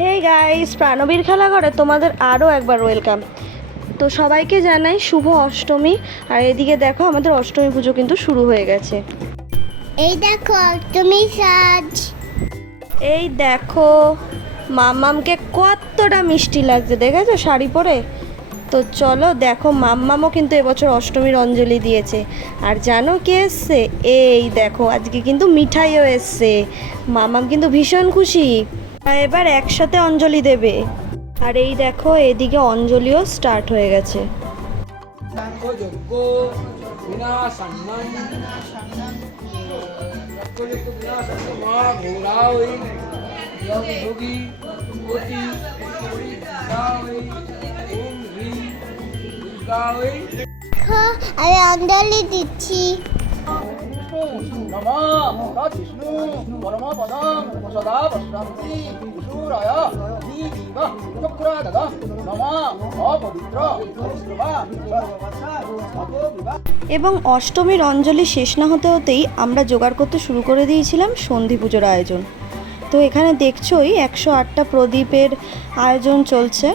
Hey guys, প্রাণবীর খেলাঘরে তোমাদের আরও একবার ওয়েলকাম। তো সবাইকে জানাই শুভ অষ্টমী। আর এদিকে দেখো আমাদের অষ্টমী পুজো কিন্তু শুরু হয়ে গেছে। এই দেখো অষ্টমী সাজ। এই দেখো মাম্মামকে কতটা মিষ্টি লাগছে, দেখেছো শাড়ি পরে। তো চলো দেখো, মাম্মামও কিন্তু এবছর অষ্টমীর অঞ্জলি দিয়েছে। আর জানো কে এসছে? এই দেখো আজকে কিন্তু মিঠাইও এসছে। মাম্মাম কিন্তু ভীষণ খুশি। এবার একসাথে অঞ্জলি দেবে। আর এই দেখো এদিকে অঞ্জলিও স্টার্ট হয়ে গেছে। আমি অঞ্জলি দিচ্ছি। এবং অষ্টমীর অঞ্জলি শেষ না হতে হতেই আমরা জোগাড় করতে শুরু করে দিয়েছিলাম সন্ধি পুজোর আয়োজন। তো এখানে দেখছোই 108টা প্রদীপের আয়োজন চলছে।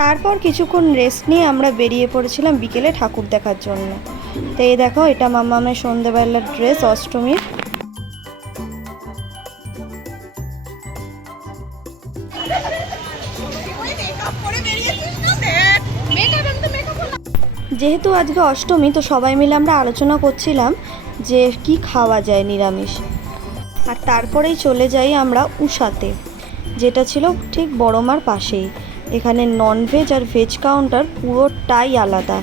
তারপর কিছুক্ষণ রেস্ট নিয়ে আমরা বেরিয়ে পড়েছিলাম বিকেলে ঠাকুর দেখার জন্য। তো এই দেখো, এটা মাম্মামের সন্ধ্যেবেলার ড্রেস অষ্টমীর। যেহেতু আজকে অষ্টমী, তো সবাই মিলে আমরা আলোচনা করছিলাম যে কি খাওয়া যায় নিরামিষ। আর তারপরেই চলে যাই আমরা উষাতে, যেটা ছিল ঠিক বড়মার পাশেই। এখানে ননভেজ আর ভেজ কাউন্টার পুরোটাই আলাদা।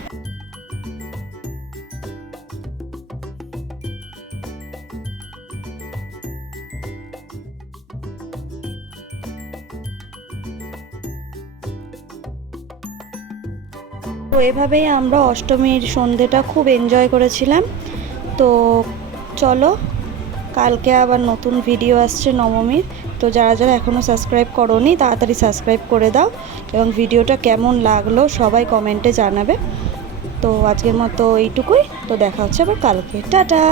তো এভাবেই আমরা অষ্টমীর সন্ধেটা খুব এনজয় করেছিলাম। তো চলো, কালকে আবার নতুন ভিডিও আসছে নবমীর। তো যারা যারা এখনও সাবস্ক্রাইব করোনি তাড়াতাড়ি সাবস্ক্রাইব করে দাও, এবং ভিডিওটা কেমন লাগলো সবাই কমেন্টে জানাবে। তো আজকের মতো এইটুকুই। তো দেখা হচ্ছে আবার কালকে। টাটা।